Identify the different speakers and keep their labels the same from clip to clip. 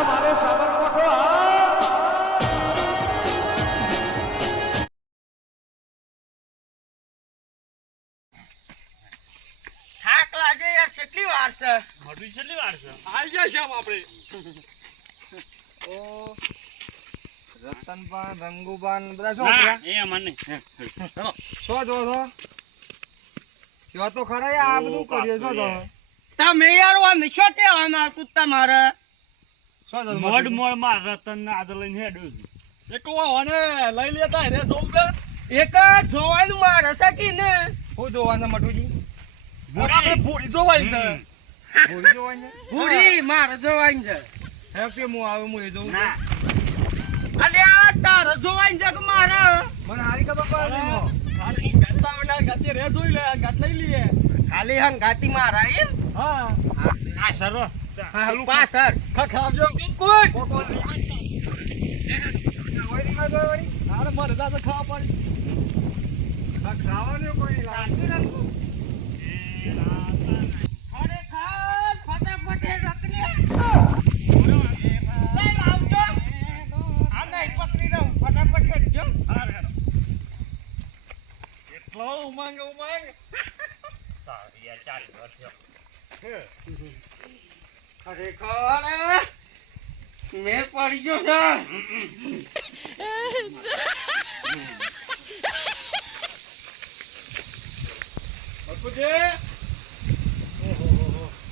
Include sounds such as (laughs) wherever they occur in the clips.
Speaker 1: મારે સાબરકોઠો
Speaker 2: થાક લાગે યાર કેટલી વાર છે?
Speaker 3: મોટું કેટલી વાર છે?
Speaker 4: આવી ગયા છે આપણે.
Speaker 2: ઓ રતનપાન રંગુપાન બધા શું
Speaker 3: એ મને
Speaker 2: શું જો છો? કયો તો ખરા આ બધું કર્યું શું
Speaker 5: તમે યાર આમ શું તે આના કુત્તા મારે
Speaker 3: મોડ મોડમાં રતન ને આદર લઈને હેડ્યું છે.
Speaker 4: એક વાને લઈ લેતા રે જોઉં કે?
Speaker 5: એક જોવાનું મારે છે કે ને?
Speaker 2: હું જોવાનું મટુજી
Speaker 4: આપણે ભૂરી જોવાની છે.
Speaker 2: ભૂરી જોવાનું
Speaker 5: પૂરી મારે જોવાની છે.
Speaker 2: હે કે હું આવે હું એ જોઉં?
Speaker 3: ના.
Speaker 5: આ તારે જોવાની છે કે મારે?
Speaker 2: મને હારી ખબર પડે
Speaker 4: ગત્તે રે જોઈ લે ગત લઈ લઈએ.
Speaker 5: ખાલી હંગ ગાતી મારા એમ?
Speaker 4: હા.
Speaker 3: આ સરો
Speaker 5: હા
Speaker 2: પાછળમાં ગયો વળી.
Speaker 4: અરે મારે દાદા ખાવા પડી.
Speaker 2: આ ખાવાનું કોઈ લાગે
Speaker 5: ખરેખર ફટાફટ એ રતને લઈ આવજો. આ નહીં પકડી રહું ફટાફટ હેડજો
Speaker 4: એટલો ઉમાંગ ઉમાંગ.
Speaker 3: સારું ચાલી વાર થયો.
Speaker 5: ખરેખર મેં પડી ગયો છે.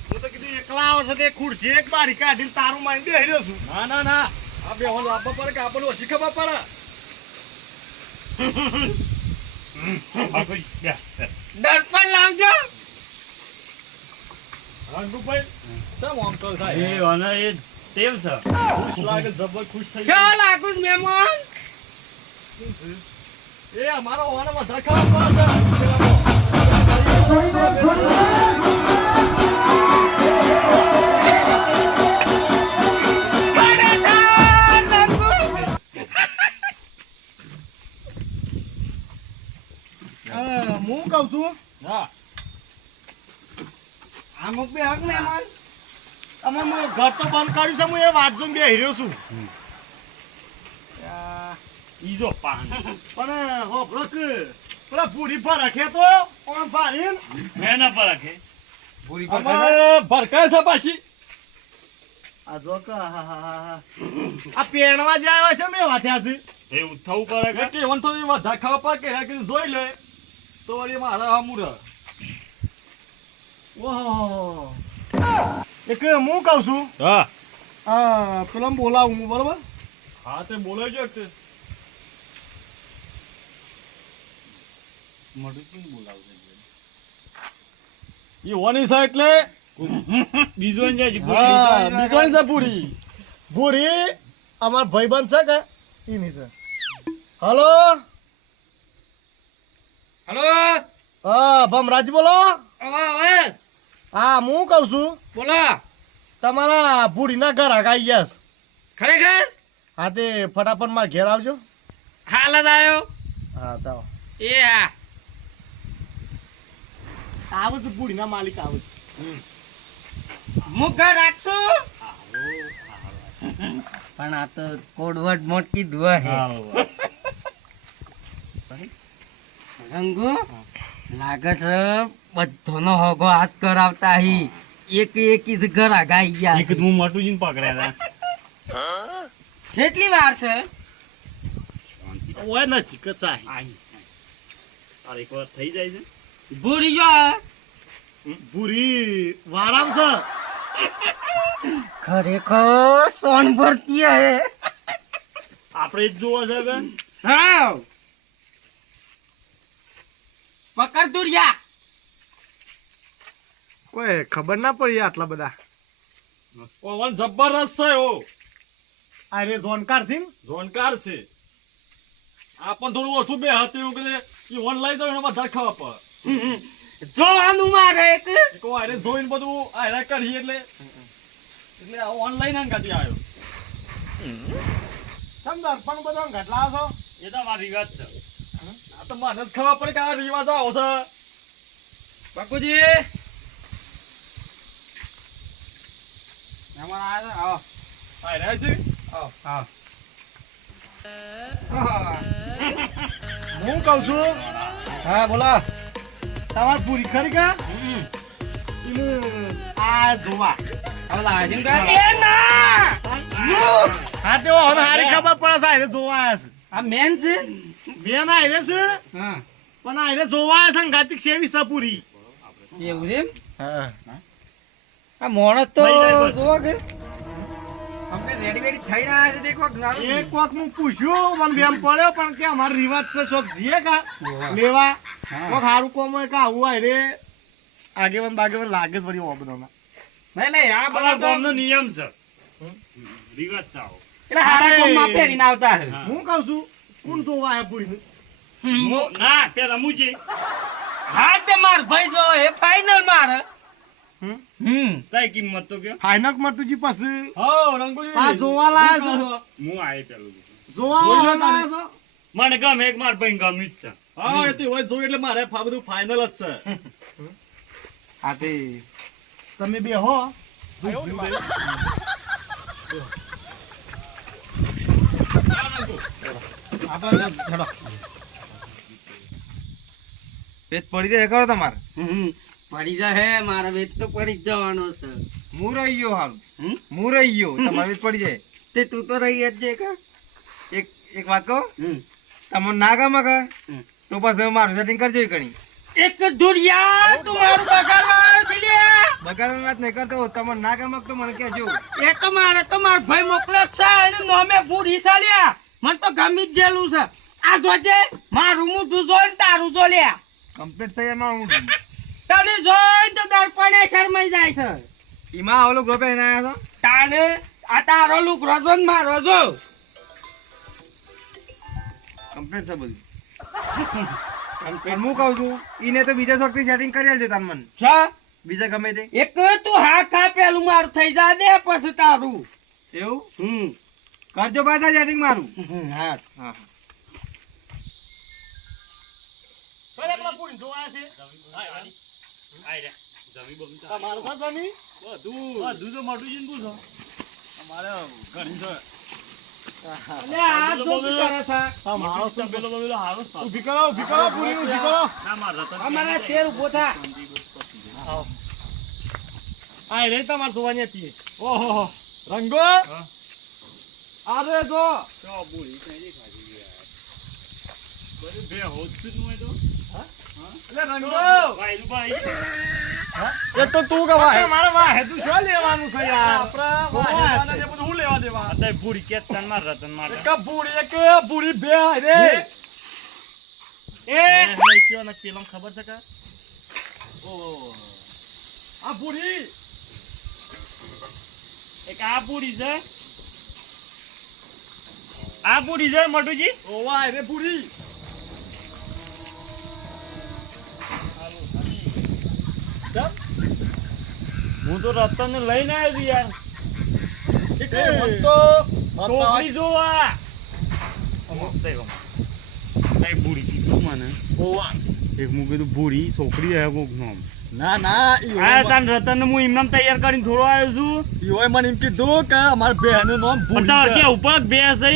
Speaker 3: હું તો કીધું એકલા આવો છો તે ખુરશી એક બારી કાઢીને તારું મારી બેહી રહ્યો છું.
Speaker 4: ના ના ના. આ બે હોલ આપવા પડે કે આપણને ઓછી ખબર પડે.
Speaker 5: દર્પણ લાવજો.
Speaker 4: રંગુભાઈ શેમ આમ તો
Speaker 3: એ
Speaker 4: થાય
Speaker 3: અને એ ટેવ છે.
Speaker 4: ખુશ લાગે જબર ખુશ થઈ
Speaker 5: શા લાગુ મહેમાન?
Speaker 4: એ અમારો ઓને વધારે ખાવા
Speaker 2: હું કહું છું?
Speaker 4: હા.
Speaker 5: અમુક બે હક મહેમાન?
Speaker 3: અમે હું ઘર તો બંધ કર્યું છે હું એ વાત જોઈને બેહી રહ્યો છું. ઈજો પાન પણ. હો બ્રક પેલા પૂરી પર રાખે તો ઓમ પાડીને. મેં ના પર રાખે?
Speaker 2: ભૂરી પર
Speaker 4: અમારે ભરકાય છે પાછી.
Speaker 3: આ જો કે હા હા હા હા. આ પેણવા જાય છે મેં વાથ્યા છે. એવું થવું પડે કે?
Speaker 4: એવન થોડી વધારે ખાવા પડે કે જોઈ લે. તો વળી મારા અમુર
Speaker 3: ઓહો. એક હું કહું છું?
Speaker 4: હા.
Speaker 3: આ પેલા બોલાવું હું બરોબર?
Speaker 4: હા તે બોલાય છે તે.
Speaker 3: મોઢું બોલાવશે
Speaker 4: ઈ ઓની છે એટલે?
Speaker 3: બીજો ને જાય
Speaker 4: હા બીજો ની છે પૂરી
Speaker 3: ભૂરી. અમાર ભાઈબંધ છે કે? એની છે. હલો?
Speaker 5: હલો?
Speaker 3: હા ભમરાજ બોલો?
Speaker 5: હવે હવે
Speaker 3: હા હું કહું છું
Speaker 5: બોલો.
Speaker 3: તમારા ભૂરીના ઘર આગાઈ ગયા.
Speaker 5: ખરેખર?
Speaker 3: હા તે ફટાફટ મારા ઘેર આવજો.
Speaker 5: હાલ જ આવ્યો
Speaker 3: હા તો
Speaker 5: એ હા.
Speaker 3: આવું છું ભૂરીના માલિક આવું
Speaker 5: છું. ઘર રાખશું? પણ આ તો કોડવટ મોટકી દુઆ હે. રંગુ? લાગે છે બધોનો હોગો આસ કરાવતા હી. એક એક જ ઘર આગાઈ ગયા છે.
Speaker 3: હું જીન પકડ્યા હતા.
Speaker 5: કેટલી વાર છે?
Speaker 3: ઓય ના ચિકત સાહી અરે એક વાર થઈ જાય છે.
Speaker 5: ભૂરી જો
Speaker 3: ભૂરી વારામ છે.
Speaker 5: ખરેખર સોન ભરતી હે.
Speaker 3: આપણે જ જોવા છે કે
Speaker 5: હા પકડ તુરિયા
Speaker 3: કોઈ ખબર ના પડી આટલા બધા.
Speaker 4: ઓવન જબરદસ્ત છે ઓ.
Speaker 3: અરે જોનકાર સિંહ
Speaker 4: જોનકાર છે. આ પણ થોડું ઓછું બે હતું એવું કે ઈ ઓન લઈ જાવ એને વધારે ખાવા પડે
Speaker 5: જોવાનું મારે એક.
Speaker 4: એને જોઈને બધું આયરા કરી એટલે. એટલે ઓનલાઈન અંગાથી આવ્યો
Speaker 3: સમદર પણ બધો ઘટલા છો
Speaker 4: એ તો મારી વાત છે. આ તો મને જ ખબર પડે કે આ રિવાજ આવો છે.
Speaker 5: બાપુજી! મહેમાન આવ્યા છે આવો.
Speaker 3: રહ્યા છે?
Speaker 5: હા.
Speaker 6: હું કહું છું?
Speaker 5: હા બોલો.
Speaker 6: તમાર પૂરી ખરી કા? આ જોવા.
Speaker 5: હવે લાજન એ ના!
Speaker 6: હા. તેઓ હવે હારી ખબર પડે છે આને જોવા આવ્યા છે.
Speaker 5: આ મેન છે?
Speaker 6: બેન આયરે છે?
Speaker 5: હા.
Speaker 6: પણ આયરે જોવા આવ્યા છે ગાતિક સેવી
Speaker 5: એવું છે એમ?
Speaker 6: હા.
Speaker 5: આ માણસ તો. જુઓ કે આપણે રેડી વેડી થઈ રહ્યા છે દેખો
Speaker 6: એક વખત હું પૂછ્યું મને બેમ પડ્યો પણ કે અમારો રિવાજ છે શોખ જીએ કા? લેવા. કોક હારું કોમ હોય કા આવું આયરે આગેવન બાગેવન લાગે છે વળી ઓ બધામાં
Speaker 5: નહીં નહીં આ બધા
Speaker 3: આપણા નિયમ છે. રિવાજ છે
Speaker 5: એટલે હારા
Speaker 6: અરે.
Speaker 5: કોમમાં પહેરીને આવતા
Speaker 3: હું.
Speaker 6: કહું છું કોણ જોવા આયા પૂરી?
Speaker 3: મો- ના પેલા મુજે.
Speaker 5: હા તે માર ભાઈ જો એ ફાઇનલ માર
Speaker 6: હમ?
Speaker 5: હમ
Speaker 3: કિંમત તો કયો?
Speaker 6: ફાઇનલ મટુજી પછી
Speaker 3: હો રંગોલી
Speaker 6: આ જોવા લાયા છો.
Speaker 3: હું આય પેલું
Speaker 6: જોવા લાયા છો.
Speaker 3: મને ગમે એક માર ભાઈ ગમ્યું જ છે.
Speaker 4: હા એ તો હોય જોયું એટલે મારે બધું ફાઇનલ જ છે.
Speaker 6: હા તે. તમે બે હો.
Speaker 4: પેટ પડી જાય કરો તમારે.
Speaker 5: હમ. પડી જા હે મારા વેત તો પડી જ જવાનો છે.
Speaker 4: હું રહી ગયો હાલ? હું રહી ગયો. તમારે પેટ પડી જાય.
Speaker 5: તે તું તો રહી જ છે કા?
Speaker 4: એક એક વાત કહો. તમને ના ગમે કે. તો પછી મારું સેટિંગ કરજો એ ઘણી.
Speaker 5: એક ધુરિયા તું મારું બગાડવાનો છે.
Speaker 4: બગાડવાની વાત નહીં કરતો. તમને ના ગમે તો મને કહેજો.
Speaker 5: એ તો મારે તો માર ભાઈ મોકલે છે. અને નોમે ભૂરી સાલ્યા મને તો ગમી જ ગયેલું છે. આ જોજે મારું મોઢું જોઈને તારું જો લ્યા.
Speaker 4: કમ્પ્લીટ થઈ મારું
Speaker 5: તને જોઈ તો દર્પણે શરમાઈ જાય છે.
Speaker 4: એમાં ઓલો ગ્રુપે ના આવ્યા
Speaker 5: તાને આ તારો લુક રોજો ને મારો જો.
Speaker 4: કમ્પ્લીટ છે બધું. (laughs) હું કહું છું ઈને તો બીજા શોખથી સેટિંગ કરી આલજો તાર મન.
Speaker 5: છ
Speaker 4: બીજા ગમે તે.
Speaker 5: એક તું હા ખા પેલું મારું થઈ જા દે પછી તારું.
Speaker 4: એવું?
Speaker 5: હમ.
Speaker 4: કરજો પાછા સેટિંગ મારું.
Speaker 5: હા.
Speaker 4: હા
Speaker 6: સર
Speaker 3: આય રે. જમી બમી તો.
Speaker 6: તમારું છે જમી?
Speaker 3: બધું. બધું તો મોટું છે ને તું છો અમારે ઘણી છે.
Speaker 5: શું
Speaker 3: પાછો.
Speaker 4: રંગો. અરે જો.
Speaker 3: તો કઈ દેખાતી બે હોત હોય તો
Speaker 4: એટલે રંગો
Speaker 3: ભાઈ ભાઈ
Speaker 4: એક તો તું કે ભાઈ
Speaker 6: મારે વાહે તું શું લેવાનું છે યાર?
Speaker 4: આપણા બધું હું લેવા દેવા?
Speaker 3: અત્યારે બુરી કે તન માર રતન માર.
Speaker 4: એક બુડી એક બુડી બે રે
Speaker 5: એ.
Speaker 6: એ કયો ને પેલો ખબર છે કે?
Speaker 4: આ ભૂરી.
Speaker 3: એક આ બુરી છે. આ બુરી છે મટુજી
Speaker 4: ઓ વાય રે બુડી
Speaker 3: હું તો રતન ને લઈને આવ્યો યાર.
Speaker 4: એક
Speaker 3: છોકરી જોવા. બુરી કીધું મને?
Speaker 4: ઓવા
Speaker 3: એક મું કીધું બુરી છોકરી હે કોક નામ.
Speaker 4: ના ના
Speaker 3: આ તાન રતન હું એમનામ તૈયાર કરીને થોડો આવ્યો છું.
Speaker 4: ઈ મને એમ કીધું કે અમાર બેનું નામ
Speaker 3: પણ
Speaker 4: છે.
Speaker 3: કે ઉપર બે હશે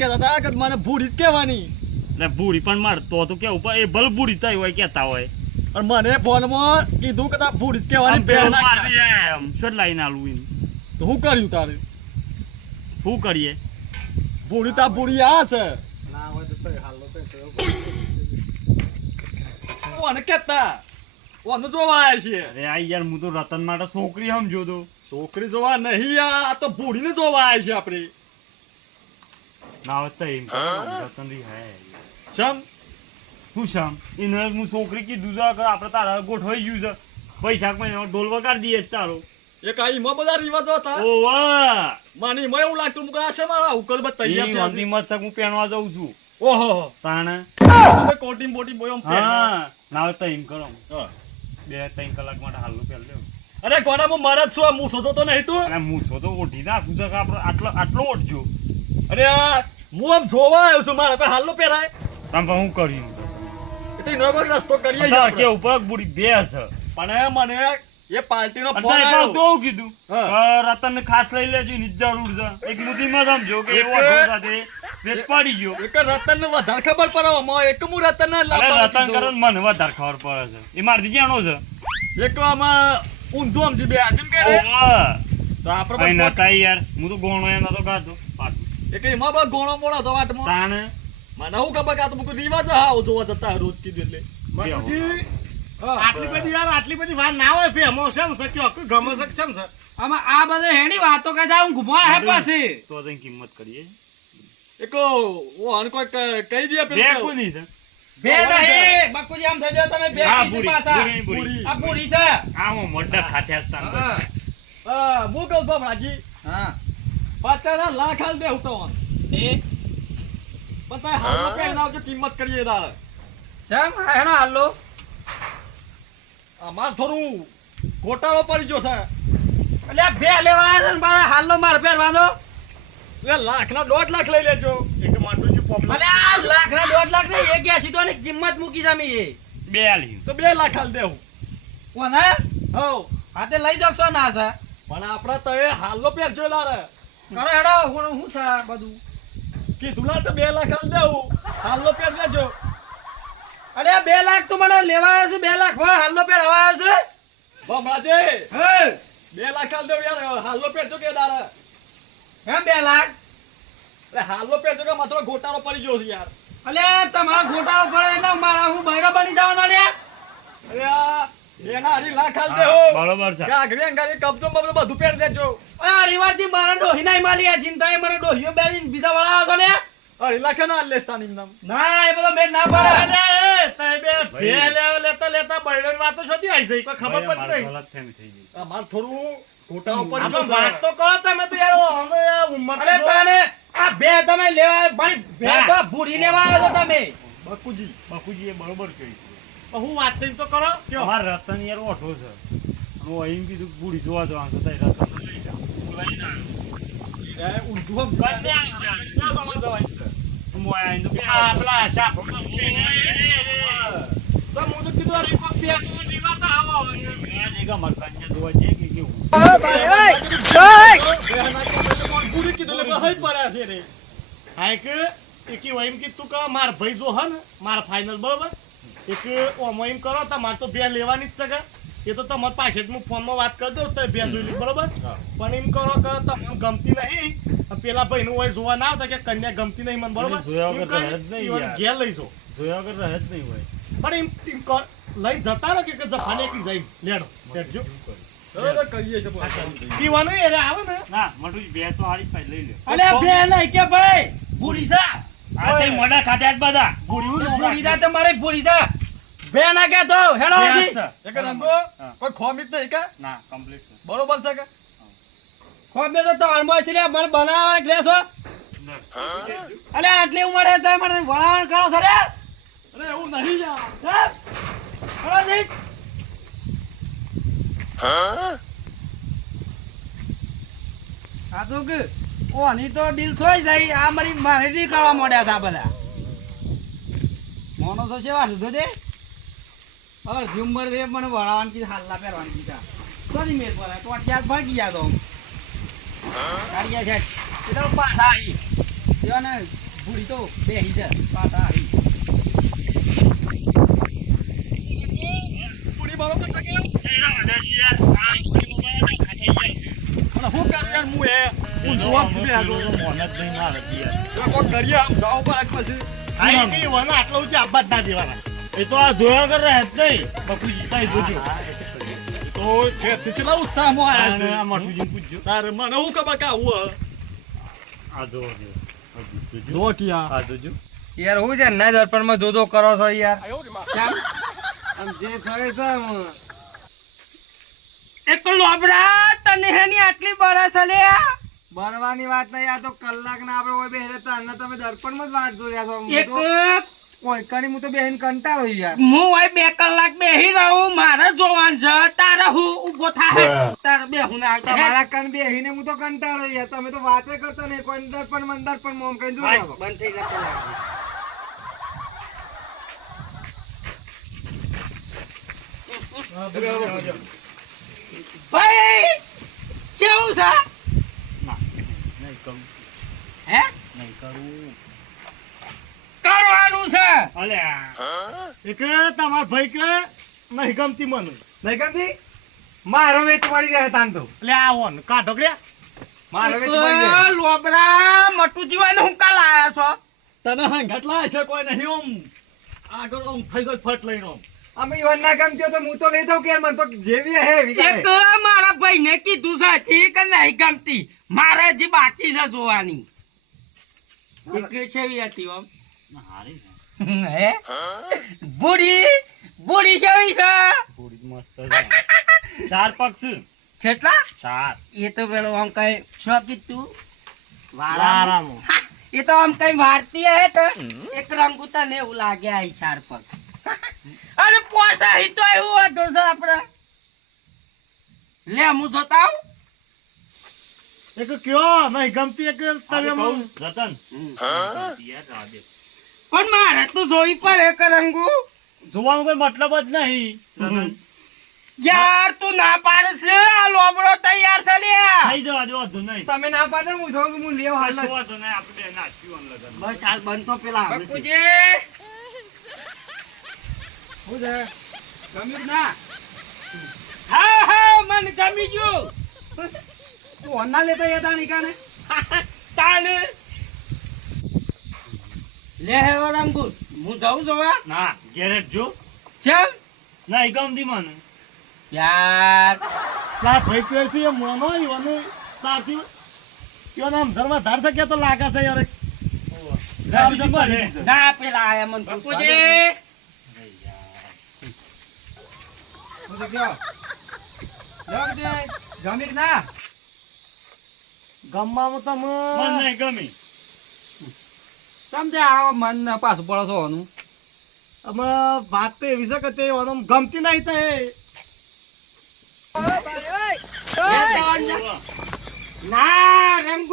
Speaker 4: કહેતા હતા કે મને ભૂરી જ કહેવાની.
Speaker 3: એટલે બુરી પણ માર તો તો કે ઉપર? એ ભલે ભૂરી થઈ હોય કેતા હોય.
Speaker 4: અને મને ફોનમાં કીધું કે તાર ભૂડી કહેવાની
Speaker 3: આમ
Speaker 4: બે
Speaker 3: પેલું
Speaker 4: ના
Speaker 3: મારી એમ. શોટ લાઈને આલું એમ.
Speaker 4: તો હું કર્યું તારે?
Speaker 3: શું કરીએ?
Speaker 4: ભૂડી તા ભૂડી આ છે. ઓને કેતા? ઓને જોવા આયા છીએ.
Speaker 3: અરે આ યાર હું તો રતન માટે છોકરી સમજો તો.
Speaker 4: છોકરી જોવા નહીં આ તો ભૂડીને જોવા આયા છે આપણે.
Speaker 3: ના હોય તો એમ. રતન રી હે.
Speaker 4: સમ
Speaker 3: શું શામ? એને હું છોકરી કીધું છે કે આપણે તારા ગોઠવાઈ ગયું છે. પૈસા કોઈ ઢોલ વગાડી દઈએ છે તારો.
Speaker 4: એ કાઈ માં બધા રિવાજો હતા?
Speaker 3: ઓ વાહ
Speaker 4: મને ઈમાં એવું લાગતું મુકા છે મારા ઉકલ બત તૈયાર
Speaker 3: છે.
Speaker 4: છે
Speaker 3: મત હું પહેરવા જાઉં છું.
Speaker 4: ઓહો
Speaker 3: તાણે?
Speaker 4: તમે કોટી બોટી બોયમ
Speaker 3: હા. ના હોય કરો. બે ત્રણ કલાક માટે હાલનું પહેલ લેવું.
Speaker 4: અરે ગોડામાં મારા જ છો હું સોચો તો નહીં તું.
Speaker 3: અરે મૂછો તો ઓઢી નાખું છે કે આપણે આટલો આટલો ઓઢજો.
Speaker 4: અરે હું આમ જોવા આવ્યો છું મારા હાલનો પહેરાય.
Speaker 3: તમે હું કર્યું
Speaker 4: એ નો રસ્તો કરીએ
Speaker 3: યાર. કે ઉપર બુરી બે છે.
Speaker 4: પણ મને એ પાર્ટીનો ફોન આવ્યો.
Speaker 3: તો કીધું. કે ખાસ લઈ લેજો ની જરૂર છે. એક મુઠ્ઠીમાં સમજો કે એવો સાથે વેચ પડી ગયો.
Speaker 4: એક રતનને વધારે ખબર પડે મો એક હું રતન
Speaker 3: ને
Speaker 4: લાવવાનો
Speaker 3: રતન કરન મને વધારે ખબર પડે છે. એ મારથી જાણો છે.
Speaker 4: એક આમાં ઊંધું સમજી બે આજમ કે તો આપણે ભાઈ
Speaker 3: નતા યાર. હું તો ગોણો એ નતો ગાતો. પાછું.
Speaker 4: એક એમાં બસ ગોળો મોળો હતો વાટમાં.
Speaker 3: તાણે
Speaker 4: મને હું ખબર કે આ તો મુકુ રિવાજ હા જોવા જતા રોજ કીધું એટલે.
Speaker 6: આટલી બધી યાર આટલી બધી વાર ના હોય ભેમો શેમ છે કયો કે ગમે છે શેમ છે?
Speaker 5: આમાં આ બધે હેણી વાતો કે જાઉં ઘુમા હે પાસે
Speaker 3: તો જઈને કિંમત કરીએ.
Speaker 4: એક ઓ અન કોઈ કહી દે
Speaker 3: બે
Speaker 4: પેલું
Speaker 3: કોની છે?
Speaker 5: બે નહીં બકુજી આમ થઈ જાય તમે બે
Speaker 3: હા, પાસા.
Speaker 5: આ પૂરી છે.
Speaker 3: આમાં મોઢા ખાથ્યા સ્થાન પર.
Speaker 5: હા.
Speaker 4: મુકલ હું કહું
Speaker 5: હા.
Speaker 4: પાછળ લાખ હાલ દે હું તો
Speaker 5: એ?
Speaker 4: પણ તારે હાલમાં પહેરીને આવજો કિંમત કરીએ તારે.
Speaker 5: ચમ હેનો હાલો.
Speaker 4: અમાર થોડું ગોટાળો પડી ગયો છે.
Speaker 5: એટલે બે લેવા આવ્યા છે ને મારા હાલનો માર પહેરવાનો
Speaker 4: એટલે લાખ ના દોઢ લાખ લઈ લેજો.
Speaker 6: એક માંડુજી પોપલા.
Speaker 5: અલે આ લાખ ના દોઢ લાખ ને એક એસી તો ની કિંમત મૂકી જામી એ.
Speaker 3: બે આલી.
Speaker 4: તો બે લાખ હાલ દેવું
Speaker 5: કોને?
Speaker 4: હવ.
Speaker 5: હાથે લઈ જશો ના છે?
Speaker 4: પણ આપણા તો એ હાલનો પહેરજો લારે
Speaker 5: કરો હેડો હું હું છે બધું?
Speaker 4: કીધું ના તો બે લાખ હાલ દેવું હાલનો પહેર લેજો.
Speaker 5: અરે બે લાખ તો મને લેવા આવ્યો છે બે લાખ હોય હાલનો પેર હવા આવ્યો છે? હે?
Speaker 4: બે લાખ હાલ દેવું યાર હાલનો પહેરજો કે દારા
Speaker 5: હે બે લાખ?
Speaker 4: અરે હાલનો પહેરજો કે માત્ર ઘોટાળો પડી ગયો છે યાર.
Speaker 5: અલે તમારો ઘોટાળો પડે એટલે મારા હું બૈરો બની જવાનો લે
Speaker 4: અરે આ એના હારી લાખ હાલ
Speaker 3: હા, બરોબર છે.
Speaker 4: કે અંગારી કબજો બબજો બધું પહેર દેજો.
Speaker 5: આ રીવાથી મારા ડોહી ના માલી આ ચિંતા મને ડોહીઓ બેરીને બીજા વળાવો છો ને?
Speaker 4: અઢી લાખ ના હાલ લેસ્તા નામ.
Speaker 5: ના એ બધો મેળ ના પડે.
Speaker 6: અરે તઈ બે ભે લેવા લેતા લેતા બૈરોની વાતો શોધી આવી જઈ કોઈ ખબર પડતી નહીં.
Speaker 3: ગલતફહેમી થઈ ગઈ.
Speaker 4: અમાર થોડું પડી
Speaker 6: વાત તો કરો તમે તો યાર હવે આ ઉંમર
Speaker 5: અરે તને આ બે તમે લેવા મારી બે. ભૂરી લેવા આવ્યો તમે.
Speaker 4: બકુજી.
Speaker 3: બાપુજીએ બરોબર કહ્યું.
Speaker 6: હું વાત છે તો કરો. કયો?
Speaker 3: અમારે રતન યાર ઓઠો છે. હું અહીં કીધું બુડી જોવા જવાનું છે તઈ રતન લઈ
Speaker 4: એ ઊંધું
Speaker 3: બંને
Speaker 4: જવાય. છે?
Speaker 3: હું તો
Speaker 6: આ પેલા તો હું તો કીધું તો આવો.
Speaker 3: મેં જગ્યા અમારે કન્યા જોવા કે કેવું?
Speaker 4: પૂરી કીધું હઈ પડ્યા છે રે
Speaker 6: હાઈક એકી ઈ એમ કીધું કે માર ભાઈ જો હે ને મારા ફાઇનલ બરોબર? એક ઓમો એમ કરો તમારે તો બે લેવાની જ સગા એ તો તમારે પાછળ ફોનમાં વાત કરી દઉં તો બે જોઈ લી બરોબર? પણ એમ કરો કે તમને ગમતી નહીં પેલા ભાઈને હોય જોવા ના આવતા કે કન્યા ગમતી નહીં મને બરોબર?
Speaker 3: જોયા વગર રહે જ નહીં
Speaker 6: ઈવન ઘેર લઈ જો
Speaker 3: જોયા વગર રહે જ નહીં હોય.
Speaker 6: પણ એમ એમ કર- લઈ જતા રહો કે જફાને એકલી જઈ લેડો લેડજો. પીવાનું આવે ને.
Speaker 3: ના મટુ બે તો હારી પાઈ લઈ લે
Speaker 5: અલે બે નહીં કે ભાઈ ભૂરી છે
Speaker 3: આ તે મોઢા ખાધ્યા જ બધા. બુડી હું
Speaker 5: ભૂરી છે. તમારે ભૂરી છે. બે ના કે તો? હેડો હજી.
Speaker 4: એક રંગો? કોઈ ખોમિત નહીં કે?
Speaker 3: ના કમ્પ્લીટ છે.
Speaker 4: બરોબર છે કે?
Speaker 5: ખોમે તો તાળમાં છે લે મને બનાવે ગ્લેસો અલે આટલી ઉંમરે તો મને વળાવણ કરો છો
Speaker 4: અરે એવું નહીં જા
Speaker 5: સાહેબ હેડો જી આ તો કે ઓની તો ડીલ સોય જાય આ મારી મારે ડીલ કરવા મોડ્યા હતા બધા મોનો સેવા છે જોજે અડધી ઉંમર દે મને વળાવણ હાલલા પહેરવાની કીધા બધી મેર પર તો અઠ્યાસ ભાગી ગયા તો ગયા છે એ તો પાછા આવી જો ને ભૂડી તો બેહી છે પાછા આવી
Speaker 4: પૂરી બરોબર છે કે
Speaker 3: એના વાંધાજી યાર આ બુડી મોબાઈલ ખાધ્યા યાર
Speaker 4: અને શું કરું યાર હું એ ઊંધું આમ બે હાલો.
Speaker 3: મોન જ નહીં મારે યાર
Speaker 4: કોઈ કરીએ આમ જાવ બાગ પછી.
Speaker 6: આઈ એ વન આટલો ઊંચી આબા ના દેવાના.
Speaker 3: એ તો આ જોયા વગર રહે નહીં. બાપુજી તઈ જોજો.
Speaker 4: તો કે તિચલા ઉત્સાહમાં
Speaker 3: મો
Speaker 4: આયા છે.
Speaker 3: મટુજીને પૂછજો.
Speaker 4: તારે મને હું ખબર કા હું
Speaker 3: આ જો જો. જોજો.
Speaker 4: જો કિયા
Speaker 3: આ જોજો.
Speaker 2: યાર હું છે ના દર્પણમાં જોજો કરો છો યાર.
Speaker 5: આમ જે સહે છે. એક લોબડા તને હેની આટલી બરસ લે.
Speaker 2: બનવાની વાત નહીં આ તો કલાક ના આપણે હોય બેહરે તો અन्न તમે દર્પણમાં જ વાટ જોઈ રહ્યા છો. હું
Speaker 5: એક
Speaker 2: તો કોઈ કણી હું તો બેહીને કંટાળો યાર
Speaker 5: હું હોય બે કલાક બેહી રહું મારે જોવાનું છે તારે હું ઊભો થાય તારે બે હું ના
Speaker 2: તમારા કણ બેહીને હું તો કંટાળો યાર તમે તો વાતે કરતા નહીં કોઈ દર્પણ મન દર્પણ મોમ કઈ જોઈ
Speaker 5: બસ, બંધ થઈ જશે ભાઈ કેવું છે?
Speaker 3: નહીં કરું.
Speaker 5: હે?
Speaker 3: નહીં કરું.
Speaker 5: કરવાનું છે.
Speaker 3: અલ્યા
Speaker 6: એક તમાર ભાઈ કે નહીં ગમતી મને.
Speaker 2: નહીં ગમતી? મારો વેચ મળી જાય તાન તો.
Speaker 6: એટલે આવો ને કાઢો કે
Speaker 2: મારો વેચ મળી જાય.
Speaker 5: લોબડા મટુ જીવાને હું કાલ આયા છો?
Speaker 4: તને હંગાટ લાય છે કોઈ નહીં ઓમ? આગળ ઓમ થઈ ગયો ફટ લઈને ઓમ.
Speaker 2: અમે ઈવન ના ગમતી તો હું તો લઈ જાઉં કે મને તો જેવી હે
Speaker 5: એક મારા ભાઈને કીધું સાચી કે નહીં ગમતી. મારે હજી બાકી છે જોવાની. એક સેવી હતી ઓમ
Speaker 3: હારી
Speaker 5: હે? બુડી બુડી સેવી છે?
Speaker 3: મસ્ત છે. ચાર પક્ષ. છે
Speaker 5: છેટલા
Speaker 3: ચાર.
Speaker 5: એ તો પેલો આમ કઈ શું કીધું? એ તો આમ કઈ ભારતીય હે તો એક રંગુતા ને એવું લાગે આ ઈશાર પર અરે પોસા હી તો એવું વાંધો છે આપણે. લે હું જોતા આવું.
Speaker 6: એક કયો? નહીં ગમતી એક તમે
Speaker 3: રતન.
Speaker 5: પણ મારે તો જોઈ પડે એક રંગુ
Speaker 3: જોવાનો કોઈ મતલબ જ નહીં.
Speaker 5: યાર તું ના પાડે છે. આ લોબડો તૈયાર છે લે.
Speaker 3: થઈ જવા દો વાંધો નહીં.
Speaker 2: તમે ના પાડે હું જોઉં હું લેવા હાલ.
Speaker 3: નહીં આપણે બે નાચ્યું લગન.
Speaker 5: બસ હાલ બંધ તો પેલા
Speaker 2: બાપુજી! શું છે? ગમ્યું ના
Speaker 5: હા હા મને ગમી ગયું.
Speaker 2: તું હોન્ડા લેતા હતા નીકાને
Speaker 5: તાને લે હેવો રંગુ હું જાઉં જોવા
Speaker 3: ના ગેરેટ જો
Speaker 5: ચમ?
Speaker 3: નહીં ગમતી મને.
Speaker 5: યાર.
Speaker 6: તાર ભાઈ કહે છે મોનો ઈવોને તારથી ઈવોને આમ જરવા ધાર શકે તો લાગે છે યાર
Speaker 5: ના પેલા આયા મન
Speaker 2: બાપુજી.
Speaker 3: અરે યાર
Speaker 2: શું છે કયો લેવા દે ગમી ના
Speaker 6: ગમવામાં તો
Speaker 3: મને નહીં ગમી
Speaker 2: સમજ્યા આવો મન પાછું પડો છો હોનું
Speaker 6: અમે વાત તો એવી છે કે તે ઈવોને ગમતી નહીં
Speaker 5: ના
Speaker 3: ના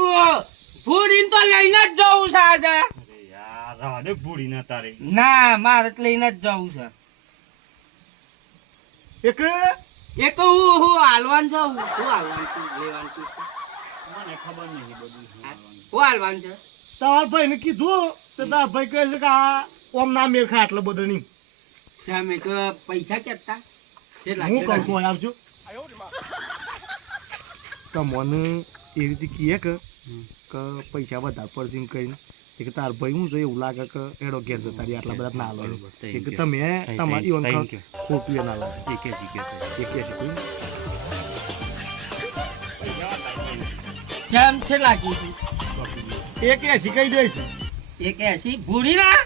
Speaker 5: ના મારે લઈને જ જવું છે
Speaker 6: એક?
Speaker 5: એક હું હું હાલવાન છે હું હું હાલવાન છું લેવાન છું?
Speaker 3: મને ખબર નહીં બધું
Speaker 5: હું હાલવાન. છે.
Speaker 6: તમારા ભાઈને કીધું તો તાર ભાઈ કહે છે કે આ ઓમ ના મેર ખાય આટલો બધો નહીં
Speaker 5: સામે તો પૈસા કેતા. કેટલા
Speaker 6: હું કહું છું આવજો. તો મને એ રીતે કીએ કે કે પૈસા વધારે પડશે એમ કહીને એક તાર ભાઈ હું જોઈએ એવું લાગે કે એડો ઘેર જતા રહી આટલા બધા ના લો એક તમે તમારી ઈવન ખોટું ના લો એક એસી કોઈ
Speaker 5: જેમ છે લાગી છે.
Speaker 6: એક એસી કહી દઈ છે.
Speaker 5: એક એસી? ભૂરી ના?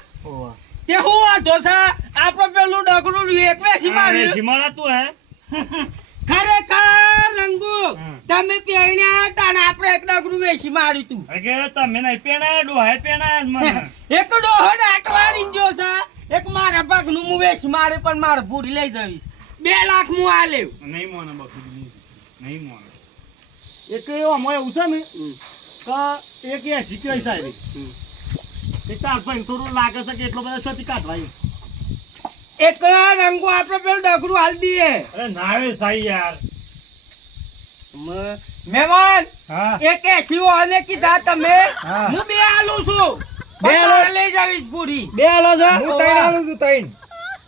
Speaker 5: તે હું આ ઢોસા આપણો પેલું ડગડું એક
Speaker 3: એસી
Speaker 5: મારી
Speaker 3: સીમાડા તું હે. (laughs)
Speaker 5: ખરેખર રંગુ. તમે પહેણ્યા હતા ને આપણે એક ડગરું વેસી માર્યું તું.
Speaker 3: કે તમે નહીં પેણાય ડોહે પેણાય જ મને. (laughs)
Speaker 5: એક ડોહો આટવાડી જો છે. એક મારા પગનું હું વેસી મારે પણ મારે પૂરી લઈ જઈશ બે લાખ હું આ લેવ.
Speaker 3: નહીં મોને બકરી નહીં. મોને.
Speaker 6: એક આમાં એવું છે ને કે એક એ કહી સાહેબ. એક તાર ભાઈ થોડું લાગે છે કે એટલો બધો સતી કાઢવા એમ.
Speaker 5: એક રંગો આપણે પેલું ડગરું હાલ દઈએ.
Speaker 3: અરે નાવે સાઈ યાર.
Speaker 5: મ- મહેમાન એકે શિવો અને કીધા તમે હું. બે આલું છું. બે લઈ જાવીશ પૂરી
Speaker 2: બે હાલો છે. હું તૈન હાલું છું તૈન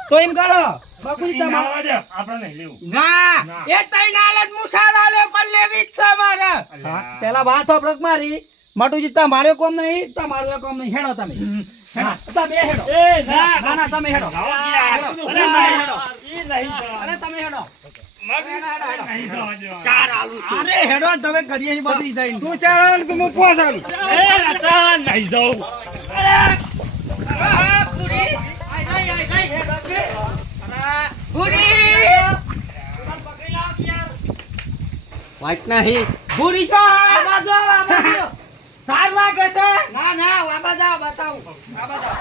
Speaker 2: તો એમ કરો. બાપુજી તમારે
Speaker 3: દે, આપણે નહીં લેવું.
Speaker 5: ના
Speaker 3: ના.
Speaker 5: એ તૈન હાલત હું સારા લે પણ લેવી જ છે મારે.
Speaker 2: પેલા વાત મારી. માટુજી તમારે કોમ નહીં તમારું કોમ નહીં. હેડો તમે. તમે હેડો.
Speaker 3: એ ના
Speaker 2: ના ના તમે હેડો. હેડો.
Speaker 3: અરે નહીં ઈ નહીં.
Speaker 2: અરે
Speaker 3: જવાનું.
Speaker 2: તમે હેડો.
Speaker 3: નહીં જવા દેવાનું.
Speaker 5: ચાર આલું છું.
Speaker 2: અરે હેડો તમે કરીએ છીએ જાય તું ચાલ તું હું
Speaker 3: એ નહીં.
Speaker 5: આ પૂરી. પૂરી. પૂરી છો. આમાં જો આમાં જો. સાર વાગે છે.
Speaker 2: ના ના વાબા જાવ બતાવું વાબા જાવ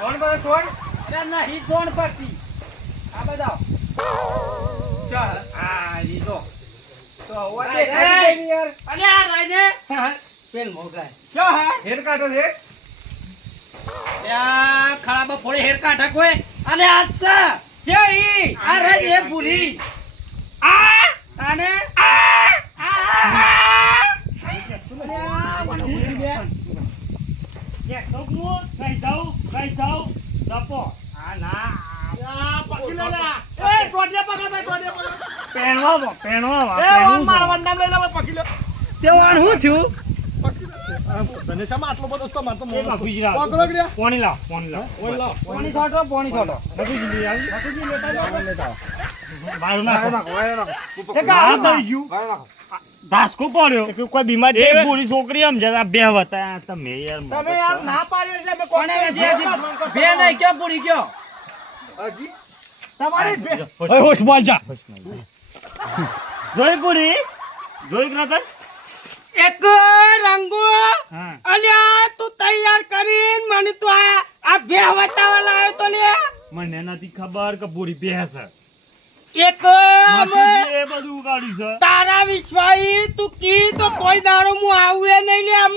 Speaker 2: કોણ પર છોડ ના નહીં કોણ પરથી. આ જાવ ચાલ આ લીધો તો ઓવા
Speaker 5: અરે,
Speaker 2: દેખાય છે યાર.
Speaker 5: અરે આ રહીને પેલ મોગાય. શું હે.
Speaker 2: હેર કાઢો છે
Speaker 5: યા ખરાબ ફોડે હેર કાઢા કોઈ. અને આ છે. છે ઈ. આ એ
Speaker 3: તો
Speaker 6: પકડ.
Speaker 3: પહેણવા પહેણવા
Speaker 6: એ ઓમ મારા વંડામ લઈ લે પકડી લે.
Speaker 5: તે વાણ હું થયું
Speaker 6: તને આટલો બધો તો મારતો પકડો.
Speaker 3: પાણી લાવ લાવ
Speaker 2: પોણી છોટો પોણી છોટો
Speaker 3: એ ગયું. ધાસકો પડ્યો
Speaker 6: કોઈ બીમારી?
Speaker 3: બુરી છોકરી આમ જરા બે હતા તમે યાર
Speaker 6: તમે યાર ના પાડ્યો એટલે
Speaker 2: કોને બે નહીં કયો પૂરી કયો
Speaker 1: હજી?
Speaker 6: તમારી
Speaker 3: ઓય હોશ બોલ જા જોઈ પૂરી જોઈ
Speaker 5: એક રંગો અલ્યા તું તૈયાર કરીને મને તો આ આ બે વતાવા લાવ્યો તો લે.
Speaker 3: મને નથી ખબર કે પૂરી બે છે.
Speaker 5: એક
Speaker 3: એ બધું ઉગાડ્યું છે.
Speaker 5: તારા વિશ્વાસી તું કી તો કોઈ દાડો હું આવું એ નહીં લે આમ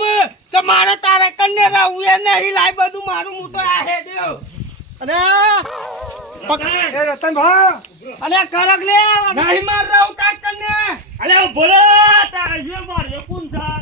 Speaker 5: કે મારે તારા કન્ને રહું એ નહીં. લાય બધું મારું હું તો આ હે દેવ
Speaker 2: એ રતનભાઈ
Speaker 5: અલે કરક લે નહીં માર રહું તાર કન્ને
Speaker 3: અલે બોલો તારે જે મારે કોણ છે